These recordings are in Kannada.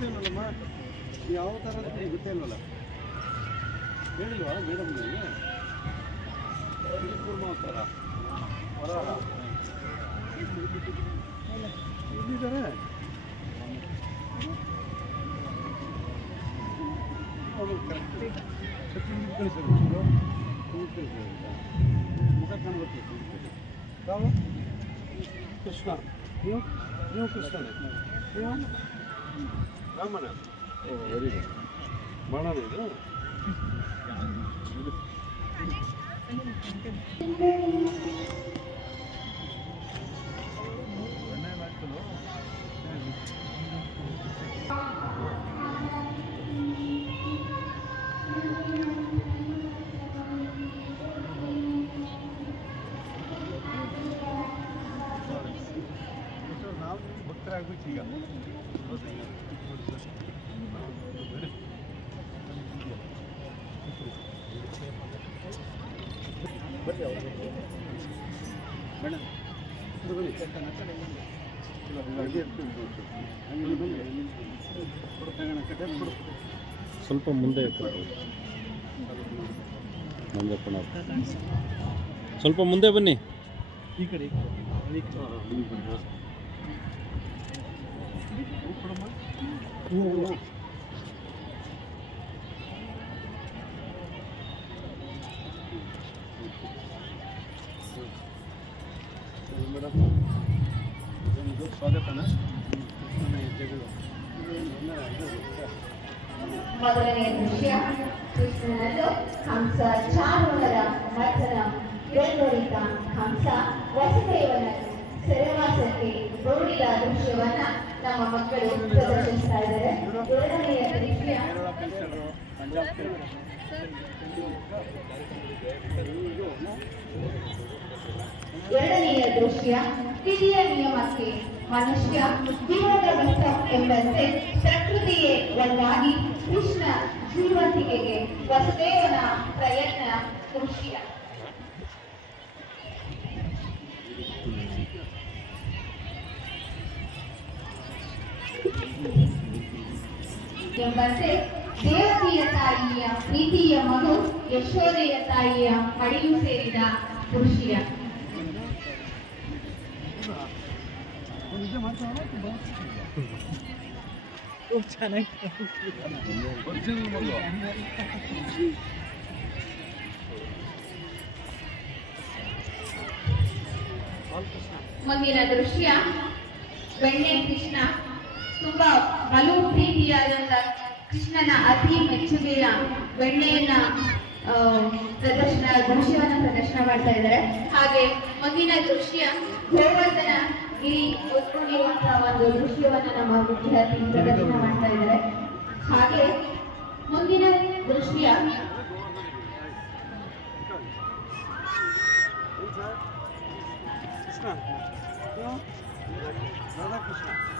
ಗೊತ್ತಿಲ್ವಲ್ಲಮ್ಮ, ಯಾವ ಥರ ಗೊತ್ತೇ ಇಲ್ವಲ್ಲ. ಹೇಳಿಲ್ವಾ ಮೇಡಮ್ ನಿಮಗೆ? ಕೂರ್ಮ ಅವತಾರ ಇಲ್ಲಿದ್ದಾರೆ. ಅವರು ಕರೆಕ್ಟ್ ಕಳಿಸೋದು ಮುಖ ಕಾಣಬೇಕು. ಯಾವ ಕೃಷ್ಣ? ನೀವು ಕೃಷ್ಣನೇ? ನೀವು ರಾಮನ? ಓ ವೆರಿ ಗುಡ್. ಮಾಡೋಣ ಇದು. ನಾವು ಭಕ್ತರಾಗಬೇಕು ಈಗ. ಸ್ವಲ್ಪ ಮುಂದೆ ಸ್ವಲ್ಪ ಮುಂದೆ ಬನ್ನಿ. ಈ ಕಡೆ ಮೇಡಮ್ ಸ್ವಾಗತನ. ಮೊದಲನೆಯ ದೃಶ್ಯ, ಕೃಷ್ಣನನ್ನು ಹಂಸ ಚಾರುಣರ ಮಥನ ಬೆಂಗಳೂರಿತ ಹಂಸ ವಸುದೇವನನ್ನು ಸೆರೆವಾಸಕ್ಕೆ ದೂಡಿದ ದೃಶ್ಯವನ್ನ ನಮ್ಮ ಮಕ್ಕಳು ಪ್ರದರ್ಶಿಸ್ತಾ ಇದ್ದಾರೆ. ಎರಡನೆಯ ದೃಶ್ಯ, ವಿಧಿಯ ನಿಯಮಕ್ಕೆ ಮನುಷ್ಯ ವಿರೋಧವಿದ್ದ ಎಂಬಂತೆ ಪ್ರಕೃತಿಯೇ ಒಂದಾಗಿ ಕೃಷ್ಣ ಜೀವಂತಿಕೆಗೆ ವಸುದೇವನ ಪ್ರಯತ್ನ ದೃಶ್ಯ ಎಂಬಂತೆ ದೇವಕಿಯ ತಾಯಿಯ ಪ್ರೀತಿಯ ಮಗು ಯಶೋದೆಯ ತಾಯಿಯ ಮಡಿಯು ಸೇರಿದ ದೃಶ್ಯ. ಮುಂದಿನ ದೃಶ್ಯ, ಬೆಣ್ಣೆ ಕೃಷ್ಣ ತುಂಬಾ ಬಲು ಪ್ರೀತಿಯಾದಂತ ಕೃಷ್ಣನ ಅತಿ ಮೆಚ್ಚುಗೆಯ ಬೆಣ್ಣೆಯನ್ನ ದೃಶ್ಯವನ್ನ ಪ್ರದರ್ಶನ ಮಾಡ್ತಾ ಇದ್ದಾರೆ. ಹಾಗೆ ಮುಂದಿನ ದೃಶ್ಯ, ಗೋವರ್ಧನ ಗಿರಿ ಹೊತ್ಕೊಂಡಿರುವಂತಹ ಒಂದು ದೃಶ್ಯವನ್ನ ನಮ್ಮ ವಿದ್ಯಾರ್ಥಿ ಪ್ರದರ್ಶನ ಮಾಡ್ತಾ ಇದ್ದಾರೆ. ಹಾಗೆ ಮುಂದಿನ ದೃಶ್ಯ,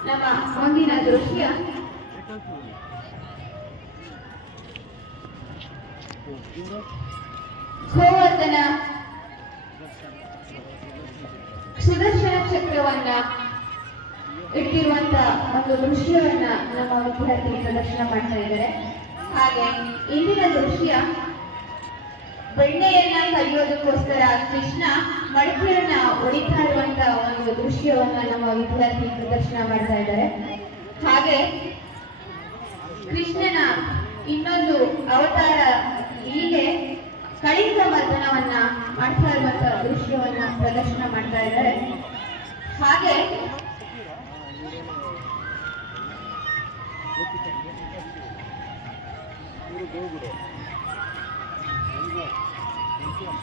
ನಮ್ಮ ಮುಂದಿನ ದೃಶ್ಯ ಗೋವರ್ಧನ ಸುದರ್ಶನ ಚಕ್ರವನ್ನ ಇಟ್ಟಿರುವಂತ ಒಂದು ದೃಶ್ಯವನ್ನ ನಮ್ಮ ವಿದ್ಯಾರ್ಥಿ ಪ್ರದರ್ಶನ ಮಾಡ್ತಾ ಇದ್ದಾರೆ. ಹಾಗೆ ಇಂದಿನ ದೃಶ್ಯ, ಬೆಣ್ಣೆಯನ್ನ ಕಲಿಯೋದಕ್ಕೋಸ್ಕರ ಕೃಷ್ಣ ಮಡಿಕೆಯನ್ನ ಹೊಡಿತಾ ಇರುವಂತ ಒಂದು ದೃಶ್ಯವನ್ನ ನಮ್ಮ ವಿದ್ಯಾರ್ಥಿ ಪ್ರದರ್ಶನ ಮಾಡ್ತಾ ಇದ್ದಾರೆ. ಹಾಗೆ ಕೃಷ್ಣನ ಇನ್ನೊಂದು ಅವತಾರ ಹೀಗೆ ಕಳಿಂಗ ಮರ್ದನವನ್ನ ಮಾಡ್ತಾ ಇರುವಂತ ದೃಶ್ಯವನ್ನ ಪ್ರದರ್ಶನ ಮಾಡ್ತಾ ಇದ್ದಾರೆ. ಹಾಗೆ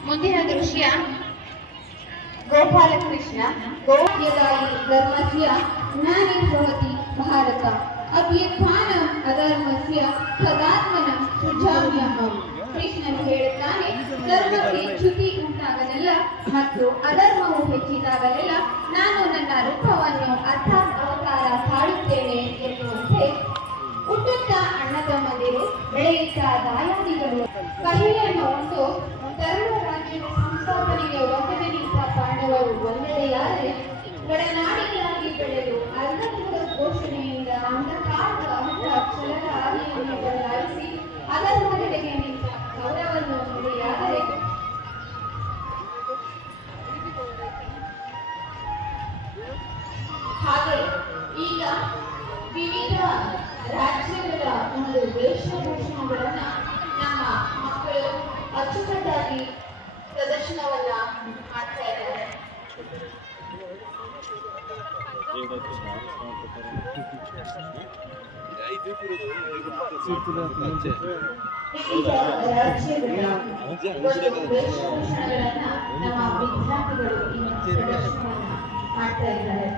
ಮುಂದಿನ ದೃಶ್ಯ, ಗೋಪಾಲಕೃಷ್ಣ ಗೋಪ್ಯದಾಯಿ ಧರ್ಮಸ್ಯ ಜ್ಞಾನಿ ಭವತಿ ಭಾರತ ಅಭ್ಯುತ್ಥಾನ ಅಧರ್ಮಸ್ಯ ತದಾತ್ಮನ ಸೃಜಾಮ್ಯಹಂ. ಕೃಷ್ಣನು ಹೇಳುತ್ತಾನೆ, ಧರ್ಮಕ್ಕೆ ಚ್ಯುತಿ ಉಂಟಾಗಲೆಲ್ಲ ಮತ್ತು ಅಧರ್ಮವು ಹೆಚ್ಚಿದಾಗಲೆಲ್ಲ ನಾನು ನನ್ನ ರೂಪವನ್ನು ಅರ್ಥಾತ್ ಅವತಾರ ತಾಳುತ್ತೇನೆ ಎನ್ನುವಂತೆ ಹುಟ್ಟುತ್ತಾ ಅಣ್ಣ ತಮ್ಮಂದಿರು, ಬೆಳೆಯುತ್ತಾ ದಾಯಾದಿಗಳು ಕಹಿಯನ್ನು ಉಂಟು ಧರ್ಮ ರಾಜ್ಯದ ಸಂಸ್ಥಾಪನೆಗೆ ಒಗ್ಗಡೆ ನಿಂತ ಪಾಂಡವರು ಒಂದೆಡೆಯಾದರೆ ಒಡನಾಡಿಗಳಾಗಿ ಬೆಳೆದು ಅರ್ಧಕೂಟ ಘೋಷಣೆಯಿಂದ ಅಂಧಕಾರದ ಛಲದ ಆದಿಯನ್ನು ಬದಲಾಯಿಸಿ ಅಧರ್ಮದೆಡೆಗೆ ನಿಂತ ಗೌರವವನ್ನು ನುಡಿಯಾದರೆ ಹಾಗೆ ಈಗ ವಿವಿಧ ರಾಜ್ಯಗಳ ಒಂದು ವೇಷಭೂಷಣಗಳನ್ನ ನಮ್ಮ ಮಕ್ಕಳು ಅಚ್ಚುಕಟ್ಟಾಗಿ ಪ್ರದರ್ಶನವನ್ನ ಮಾಡ್ತಾ ಇದ್ದಾರೆ. ವಿವಿಧ ರಾಜ್ಯಗಳ ಒಂದು ವೇಷಭೂಷಣಗಳನ್ನ ನಮ್ಮ ವಿದ್ಯಾರ್ಥಿಗಳು ಈ ಪ್ರದರ್ಶನವನ್ನ ಮಾಡ್ತಾ ಇದ್ದಾರೆ.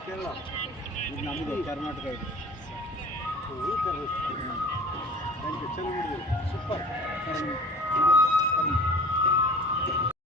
ಕೇರಳ ನಮ್ಮದು ಕರ್ನಾಟಕ ಇದೆ. ಥ್ಯಾಂಕ್ ಯು, ಚೆನ್ನಾಗಿ ಮಾಡಿದ್ದೀವಿ, ಸೂಪರ್.